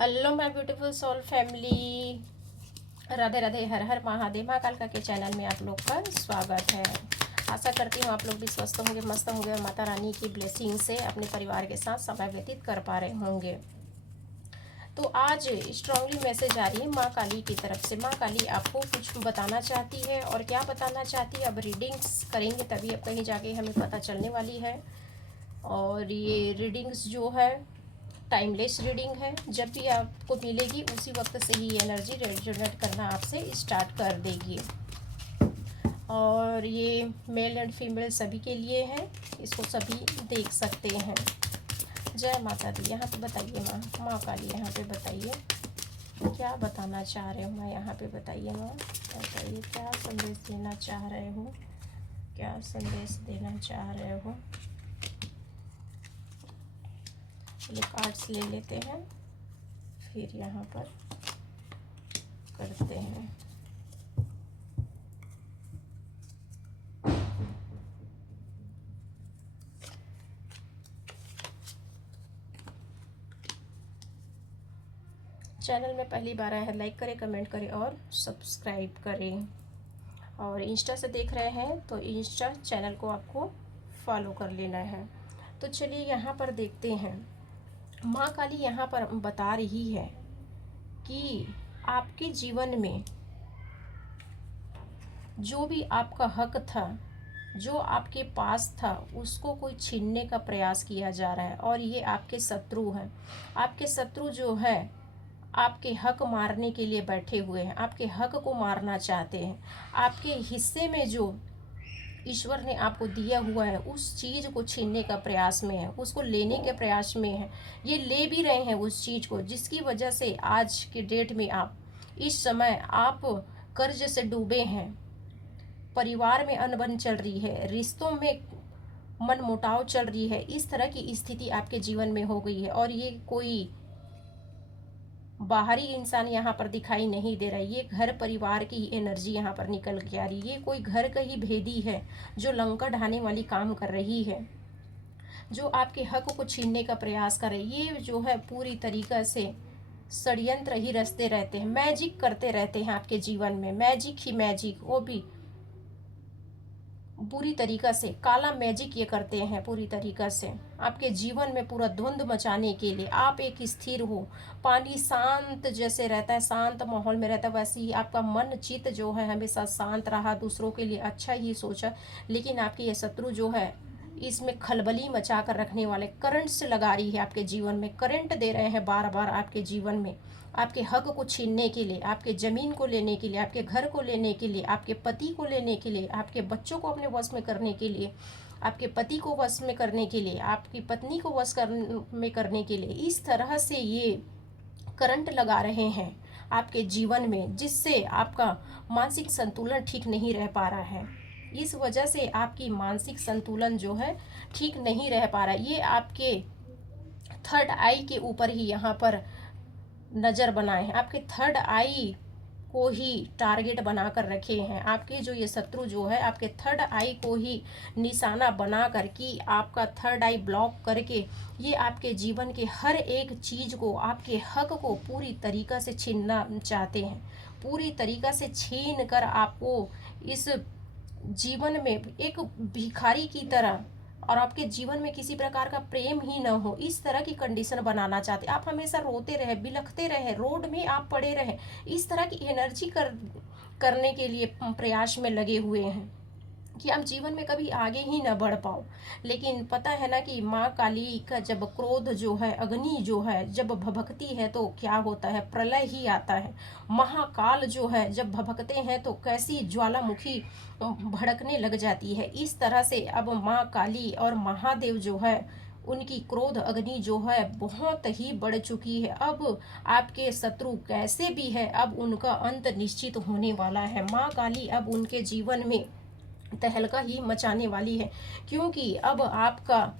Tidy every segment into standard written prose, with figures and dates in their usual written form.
Hello my beautiful soul family, Radhe Radhe, हर हर महादेव। माँ कालका के चैनल में आप लोग का स्वागत है। आशा करती हूँ आप लोग भी स्वस्थ होंगे, मस्त होंगे और माता रानी की ब्लेसिंग से अपने परिवार के साथ समय व्यतीत कर पा रहे होंगे। तो आज स्ट्रांगली मैसेज आ रही है माँ काली की तरफ से। माँ काली आपको कुछ बताना चाहती है, और क्या बताना चाहती है अब रीडिंग्स करेंगे तभी अब कहीं जाके हमें पता चलने वाली है। और ये रीडिंग्स जो है टाइमलेस रीडिंग है, जब भी आपको मिलेगी उसी वक्त से ही एनर्जी रेजोनेट करना आपसे स्टार्ट कर देगी। और ये मेल एंड फीमेल सभी के लिए है, इसको सभी देख सकते हैं। जय माता दी। यहाँ पे बताइए माँ काली, यहाँ पे बताइए क्या बताना चाह रहे हो माँ, यहाँ पे बताइए माँ, बताइए क्या संदेश देना चाह रहे हो, क्या संदेश देना चाह रहे हो। ये कार्ड्स ले लेते हैं, फिर यहाँ पर करते हैं। चैनल में पहली बार आया है लाइक करें, कमेंट करें और सब्सक्राइब करें। और इंस्टा से देख रहे हैं तो इंस्टा चैनल को आपको फॉलो कर लेना है। तो चलिए यहाँ पर देखते हैं। माँ काली यहाँ पर बता रही है कि आपके जीवन में जो भी आपका हक था, जो आपके पास था, उसको कोई छीनने का प्रयास किया जा रहा है। और ये आपके शत्रु हैं। आपके शत्रु जो है आपके हक मारने के लिए बैठे हुए हैं, आपके हक को मारना चाहते हैं। आपके हिस्से में जो ईश्वर ने आपको दिया हुआ है उस चीज़ को छीनने का प्रयास में है, उसको लेने के प्रयास में है। ये ले भी रहे हैं उस चीज़ को, जिसकी वजह से आज के डेट में आप इस समय आप कर्ज से डूबे हैं। परिवार में अनबन चल रही है, रिश्तों में मनमुटाव चल रही है। इस तरह की स्थिति आपके जीवन में हो गई है। और ये कोई बाहरी इंसान यहाँ पर दिखाई नहीं दे रहा है, ये घर परिवार की एनर्जी यहाँ पर निकल के आ रही है। ये कोई घर का ही भेदी है जो लंका ढाने वाली काम कर रही है, जो आपके हक को छीनने का प्रयास कर रही है। ये जो है पूरी तरीक़ा से षड्यंत्र ही रचते रहते हैं, मैजिक करते रहते हैं आपके जीवन में, मैजिक ही मैजिक, वो भी पूरी तरीक़ा से काला मैजिक ये करते हैं। पूरी तरीक़ा से आपके जीवन में पूरा धुंध मचाने के लिए आप एक स्थिर हो, पानी शांत जैसे रहता है, शांत माहौल में रहता है, वैसे ही आपका मन चित्त जो है हमेशा शांत रहा, दूसरों के लिए अच्छा ही सोचा। लेकिन आपके ये शत्रु जो है इसमें खलबली मचा कर रखने वाले, करंट से लगा रही है आपके जीवन में, करंट दे रहे हैं बार बार आपके जीवन में, आपके हक को छीनने के लिए, आपके ज़मीन को लेने के लिए, आपके घर को लेने के लिए, आपके पति को लेने के लिए, आपके बच्चों को अपने वश में करने के लिए, आपके पति को वश में करने के लिए, आपकी पत्नी को वश में करने के लिए। इस तरह से ये करंट लगा रहे हैं आपके जीवन में, जिससे आपका मानसिक संतुलन ठीक नहीं रह पा रहा है। इस वजह से आपकी मानसिक संतुलन जो है ठीक नहीं रह पा रहा है। ये आपके थर्ड आई के ऊपर ही यहाँ पर नज़र बनाए हैं, आपके थर्ड आई को ही टारगेट बना कर रखे हैं। आपके जो ये शत्रु जो है आपके थर्ड आई को ही निशाना बना कर कि आपका थर्ड आई ब्लॉक करके ये आपके जीवन के हर एक चीज़ को, आपके हक को पूरी तरीक़ा से छीनना चाहते हैं। पूरी तरीक़ा से छीन कर आपको इस जीवन में एक भिखारी की तरह, और आपके जीवन में किसी प्रकार का प्रेम ही न हो, इस तरह की कंडीशन बनाना चाहते। आप हमेशा रोते रहे, बिलखते रहे, रोड में आप पड़े रहे, इस तरह की एनर्जी करने के लिए प्रयास में लगे हुए हैं कि आप जीवन में कभी आगे ही न बढ़ पाओ। लेकिन पता है ना कि माँ काली का जब क्रोध जो है, अग्नि जो है जब भभकती है तो क्या होता है, प्रलय ही आता है। महाकाल जो है जब भभकते हैं तो कैसी ज्वालामुखी भड़कने लग जाती है। इस तरह से अब माँ काली और महादेव जो है उनकी क्रोध अग्नि जो है बहुत ही बढ़ चुकी है। अब आपके शत्रु कैसे भी है, अब उनका अंत निश्चित होने वाला है। माँ काली अब उनके जीवन में तहलका ही मचाने वाली है, क्योंकि अब आपका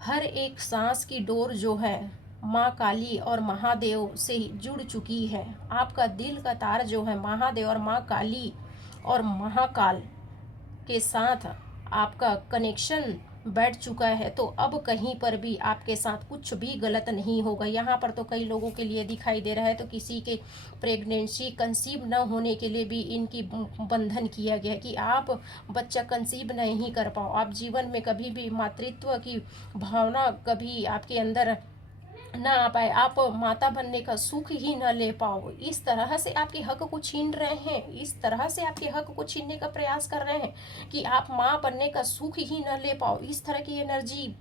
हर एक सांस की डोर जो है माँ काली और महादेव से जुड़ चुकी है। आपका दिल का तार जो है महादेव और माँ काली और महाकाल के साथ आपका कनेक्शन बैठ चुका है, तो अब कहीं पर भी आपके साथ कुछ भी गलत नहीं होगा। यहाँ पर तो कई लोगों के लिए दिखाई दे रहा है, तो किसी के प्रेगनेंसी कंसीव न होने के लिए भी इनकी बंधन किया गया है कि आप बच्चा कंसीव नहीं कर पाओ, आप जीवन में कभी भी मातृत्व की भावना कभी आपके अंदर ना आ पाए, आप माता बनने का सुख ही न ले पाओ। इस तरह से आपके हक को छीन रहे हैं, इस तरह से आपके हक को छीनने का प्रयास कर रहे हैं कि आप माँ बनने का सुख ही न ले पाओ। इस तरह की एनर्जी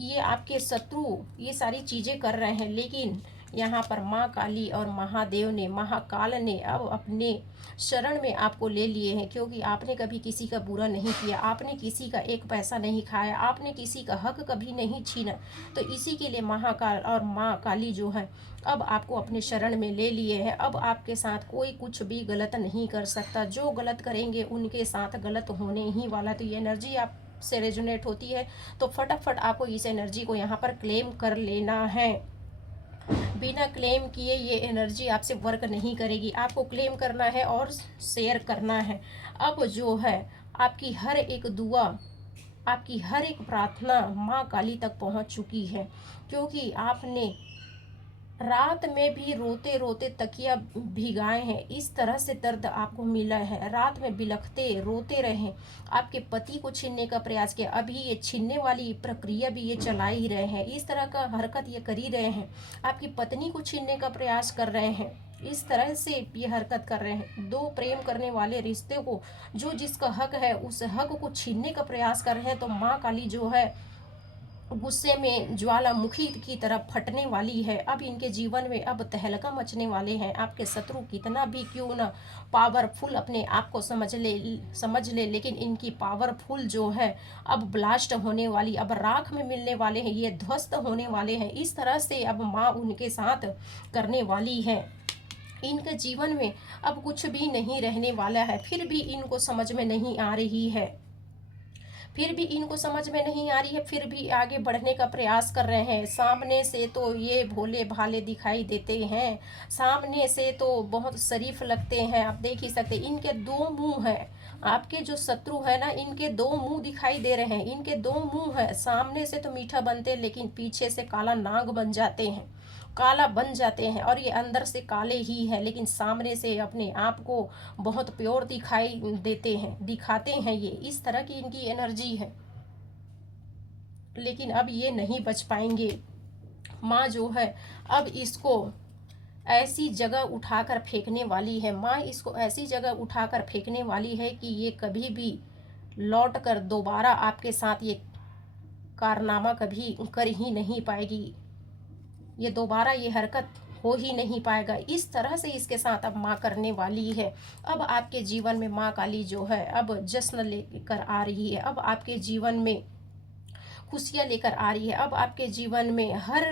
ये आपके शत्रु ये सारी चीज़ें कर रहे हैं। लेकिन यहाँ पर माँ काली और महादेव ने, महाकाल ने अब अपने शरण में आपको ले लिए हैं, क्योंकि आपने कभी किसी का बुरा नहीं किया, आपने किसी का एक पैसा नहीं खाया, आपने किसी का हक कभी नहीं छीना। तो इसी के लिए महाकाल और माँ काली जो है अब आपको अपने शरण में ले लिए हैं। अब आपके साथ कोई कुछ भी गलत नहीं कर सकता, जो गलत करेंगे उनके साथ गलत होने ही वाला। तो ये एनर्जी आप से रेजोनेट होती है, तो फटाफट आपको इस एनर्जी को यहाँ पर क्लेम कर लेना है। बिना क्लेम किए ये एनर्जी आपसे वर्क नहीं करेगी, आपको क्लेम करना है और शेयर करना है। अब जो है आपकी हर एक दुआ, आपकी हर एक प्रार्थना माँ काली तक पहुँच चुकी है, क्योंकि आपने रात में भी रोते रोते तकिया भिगाए हैं। इस तरह से दर्द आपको मिला है, रात में बिलखते रोते रहे, आपके पति को छीनने का प्रयास किया, अभी ये छीनने वाली प्रक्रिया भी ये चला ही रहे हैं, इस तरह का हरकत ये कर ही रहे हैं, आपकी पत्नी को छीनने का प्रयास कर रहे हैं, इस तरह से ये हरकत कर रहे हैं। दो प्रेम करने वाले रिश्ते को, जो जिसका हक है उस हक को छीनने का प्रयास कर रहे हैं। तो माँ काली जो है गुस्से में ज्वालामुखी की तरह फटने वाली है। अब इनके जीवन में अब तहलका मचने वाले हैं। आपके शत्रु कितना भी क्यों ना पावरफुल अपने आप को समझ ले, लेकिन इनकी पावरफुल जो है अब ब्लास्ट होने वाली, अब राख में मिलने वाले हैं, ये ध्वस्त होने वाले हैं। इस तरह से अब माँ उनके साथ करने वाली है। इनके जीवन में अब कुछ भी नहीं रहने वाला है। फिर भी इनको समझ में नहीं आ रही है, फिर भी इनको समझ में नहीं आ रही है, फिर भी आगे बढ़ने का प्रयास कर रहे हैं। सामने से तो ये भोले भाले दिखाई देते हैं, सामने से तो बहुत शरीफ लगते हैं, आप देख ही सकते। इनके दो मुंह हैं, आपके जो शत्रु है ना, इनके दो मुंह दिखाई दे रहे हैं, इनके दो मुंह है। सामने से तो मीठा बनते हैं, लेकिन पीछे से काला नाग बन जाते हैं, काला बन जाते हैं, और ये अंदर से काले ही हैं, लेकिन सामने से अपने आप को बहुत प्योर दिखाई देते हैं, दिखाते हैं। ये इस तरह की इनकी एनर्जी है, लेकिन अब ये नहीं बच पाएंगे। माँ जो है अब इसको ऐसी जगह उठाकर फेंकने वाली है, माँ इसको ऐसी जगह उठाकर फेंकने वाली है कि ये कभी भी लौट कर दोबारा आपके साथ ये कारनामा कभी कर ही नहीं पाएगी, ये दोबारा ये हरकत हो ही नहीं पाएगा। इस तरह से इसके साथ अब माँ करने वाली है। अब आपके जीवन में माँ काली जो है अब जश्न लेकर आ रही है, अब आपके जीवन में खुशियाँ लेकर आ रही है। अब आपके जीवन में हर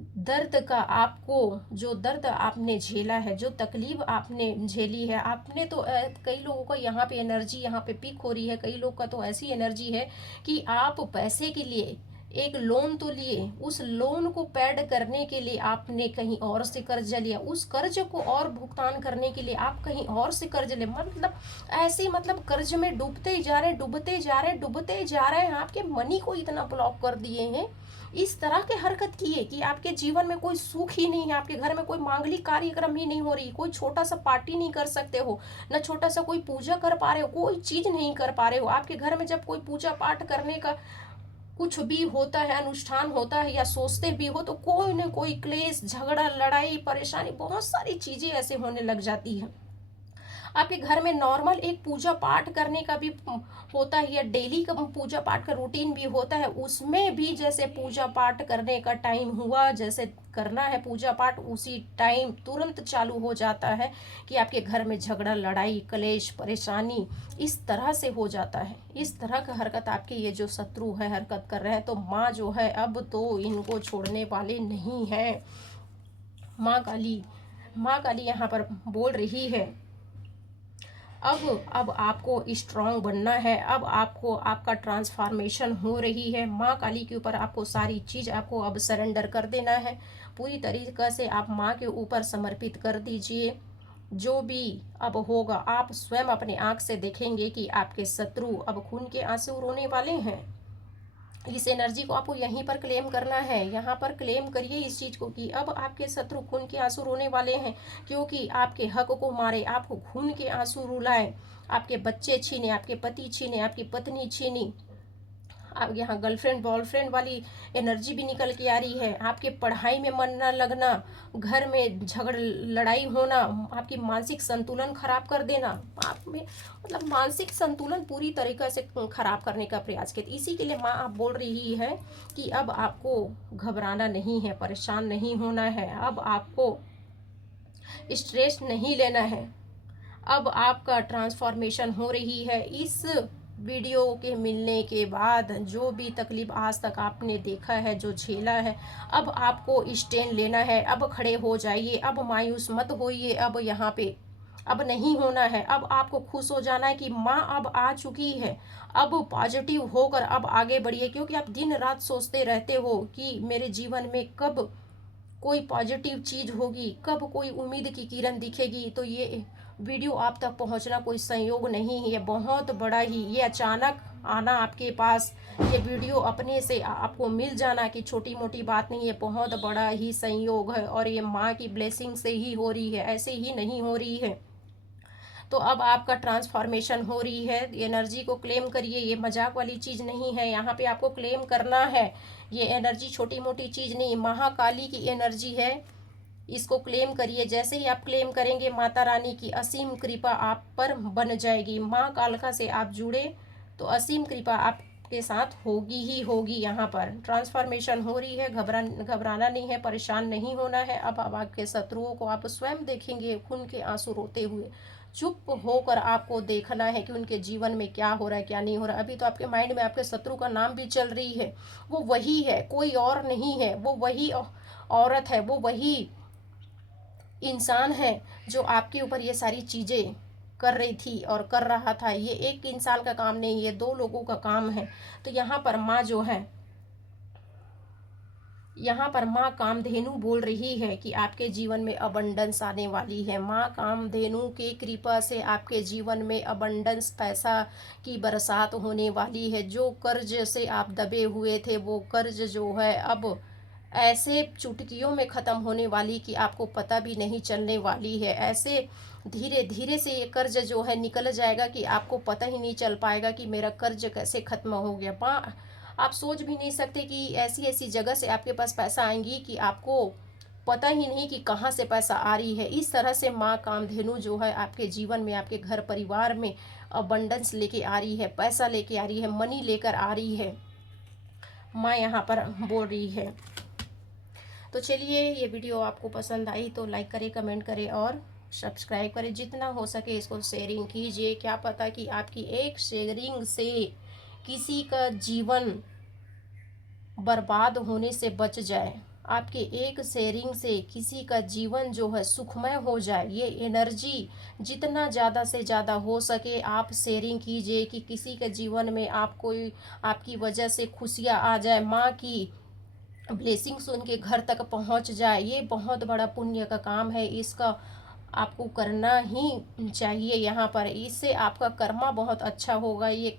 दर्द का, आपको जो दर्द आपने झेला है, जो तकलीफ आपने झेली है, आपने तो कई लोगों का यहाँ पे एनर्जी यहाँ पे पीक हो रही है, कई लोग का तो ऐसी एनर्जी है कि आप पैसे के लिए एक लोन तो लिए, उस लोन को पेड करने के लिए आपने कहीं और से कर्ज लिया, उस कर्ज को और भुगतान करने के लिए आप कहीं और से कर्ज ले, मतलब ऐसे, मतलब कर्ज में डूबते जा रहे, डूबते जा रहे, डूबते जा रहे हैं, आपके मनी को इतना ब्लॉक कर दिए हैं, इस तरह के हरकत की है कि आपके जीवन में कोई सुख ही नहीं है, आपके घर में कोई मांगलिक कार्यक्रम ही नहीं हो रही, कोई छोटा सा पार्टी नहीं कर सकते हो, न छोटा सा कोई पूजा कर पा रहे हो, कोई चीज नहीं कर पा रहे हो। आपके घर में जब कोई पूजा पाठ करने का कुछ भी होता है, अनुष्ठान होता है, या सोचते भी हो, तो कोई न कोई क्लेश, झगड़ा, लड़ाई, परेशानी, बहुत सारी चीजें ऐसे होने लग जाती है। आपके घर में नॉर्मल एक पूजा पाठ करने का भी होता है, या डेली का पूजा पाठ का रूटीन भी होता है, उसमें भी जैसे पूजा पाठ करने का टाइम हुआ, जैसे करना है पूजा पाठ, उसी टाइम तुरंत चालू हो जाता है कि आपके घर में झगड़ा, लड़ाई, कलेश, परेशानी इस तरह से हो जाता है। इस तरह का हरकत आपके ये जो शत्रु है हरकत कर रहे हैं। तो माँ जो है अब तो इनको छोड़ने वाले नहीं है। माँ काली यहाँ पर बोल रही है, अब आपको स्ट्रांग बनना है, अब आपको आपका ट्रांसफॉर्मेशन हो रही है। माँ काली के ऊपर आपको सारी चीज़ आपको अब सरेंडर कर देना है, पूरी तरीक़े से आप माँ के ऊपर समर्पित कर दीजिए। जो भी अब होगा आप स्वयं अपने आँख से देखेंगे कि आपके शत्रु अब खून के आंसू रोने वाले हैं। इस एनर्जी को आपको यहीं पर क्लेम करना है, यहाँ पर क्लेम करिए इस चीज़ को कि अब आपके शत्रु खून के आंसू रोने वाले हैं, क्योंकि आपके हक को मारे, आपको खून के आंसू रुलाए, आपके बच्चे छीने, आपके पति छीने, आपकी पत्नी छीनी। अब यहाँ गर्लफ्रेंड बॉयफ्रेंड वाली एनर्जी भी निकल के आ रही है। आपके पढ़ाई में मन न लगना, घर में झगड़ लड़ाई होना, आपकी मानसिक संतुलन खराब कर देना, आप में मतलब मानसिक संतुलन पूरी तरीके से खराब करने का प्रयास किया। इसी के लिए माँ आप बोल रही है कि अब आपको घबराना नहीं है, परेशान नहीं होना है, अब आपको स्ट्रेस नहीं लेना है, अब आपका ट्रांसफॉर्मेशन हो रही है। इस वीडियो के मिलने के बाद जो भी तकलीफ आज तक आपने देखा है, जो झेला है, अब आपको स्टैंड लेना है, अब खड़े हो जाइए, अब मायूस मत होइए, अब यहाँ पे अब नहीं होना है, अब आपको खुश हो जाना है कि माँ अब आ चुकी है, अब पॉजिटिव होकर अब आगे बढ़िए, क्योंकि आप दिन रात सोचते रहते हो कि मेरे जीवन में कब कोई पॉजिटिव चीज़ होगी, कब कोई उम्मीद की किरण दिखेगी। तो ये वीडियो आप तक पहुंचना कोई संयोग नहीं है, ये बहुत बड़ा ही, ये अचानक आना आपके पास, ये वीडियो अपने से आपको मिल जाना कि छोटी मोटी बात नहीं है, बहुत बड़ा ही संयोग है, और ये माँ की ब्लेसिंग से ही हो रही है, ऐसे ही नहीं हो रही है। तो अब आपका ट्रांसफॉर्मेशन हो रही है, एनर्जी को क्लेम करिए, ये मजाक वाली चीज़ नहीं है, यहाँ पे आपको क्लेम करना है। ये एनर्जी छोटी मोटी चीज़ नहीं, महाकाली की एनर्जी है, इसको क्लेम करिए। जैसे ही आप क्लेम करेंगे, माता रानी की असीम कृपा आप पर बन जाएगी। माँ कालका से आप जुड़े तो असीम कृपा आपके साथ होगी ही होगी। यहाँ पर ट्रांसफॉर्मेशन हो रही है, घबराना नहीं है, परेशान नहीं होना है। अब आपके शत्रुओं को आप स्वयं देखेंगे खून के आंसू रोते हुए, चुप होकर आपको देखना है कि उनके जीवन में क्या हो रहा है, क्या नहीं हो रहा है। अभी तो आपके माइंड में आपके शत्रु का नाम भी चल रही है, वो वही है, कोई और नहीं है, वो वही औरत है, वो वही इंसान है जो आपके ऊपर ये सारी चीज़ें कर रही थी और कर रहा था। ये एक इंसान का काम नहीं, ये दो लोगों का काम है। तो यहाँ पर माँ जो है, यहाँ पर माँ कामधेनु बोल रही है कि आपके जीवन में अबंडेंस आने वाली है। माँ कामधेनु के कृपा से आपके जीवन में अबंडेंस, पैसा की बरसात होने वाली है। जो कर्ज से आप दबे हुए थे, वो कर्ज जो है अब ऐसे चुटकियों में ख़त्म होने वाली कि आपको पता भी नहीं चलने वाली है। ऐसे धीरे धीरे से ये कर्ज जो है निकल जाएगा कि आपको पता ही नहीं चल पाएगा कि मेरा कर्ज कैसे ख़त्म हो गया। माँ आप सोच भी नहीं सकते कि ऐसी ऐसी जगह से आपके पास पैसा आएंगी कि आपको पता ही नहीं कि कहाँ से पैसा आ रही है। इस तरह से माँ कामधेनु जो है आपके जीवन में, आपके घर परिवार में अबंडेंस लेके आ रही है, पैसा लेके आ रही है, मनी लेकर आ रही है, माँ यहाँ पर बोल रही है। तो चलिए, ये वीडियो आपको पसंद आई तो लाइक करें, कमेंट करें और सब्सक्राइब करें। जितना हो सके इसको शेयरिंग कीजिए। क्या पता कि आपकी एक शेयरिंग से किसी का जीवन बर्बाद होने से बच जाए, आपके एक शेयरिंग से किसी का जीवन जो है सुखमय हो जाए। ये एनर्जी जितना ज़्यादा से ज़्यादा हो सके आप शेयरिंग कीजिए कि किसी के जीवन में आप कोई, आपकी वजह से खुशियाँ आ जाए, माँ की ब्लेसिंग्स उनके घर तक पहुंच जाए। ये बहुत बड़ा पुण्य का काम है, इसका आपको करना ही चाहिए। यहाँ पर इससे आपका कर्मा बहुत अच्छा होगा। ये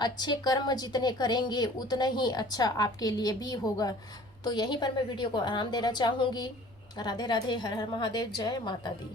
अच्छे कर्म जितने करेंगे उतना ही अच्छा आपके लिए भी होगा। तो यहीं पर मैं वीडियो को आराम देना चाहूँगी। राधे राधे, हर हर महादेव, जय माता दी।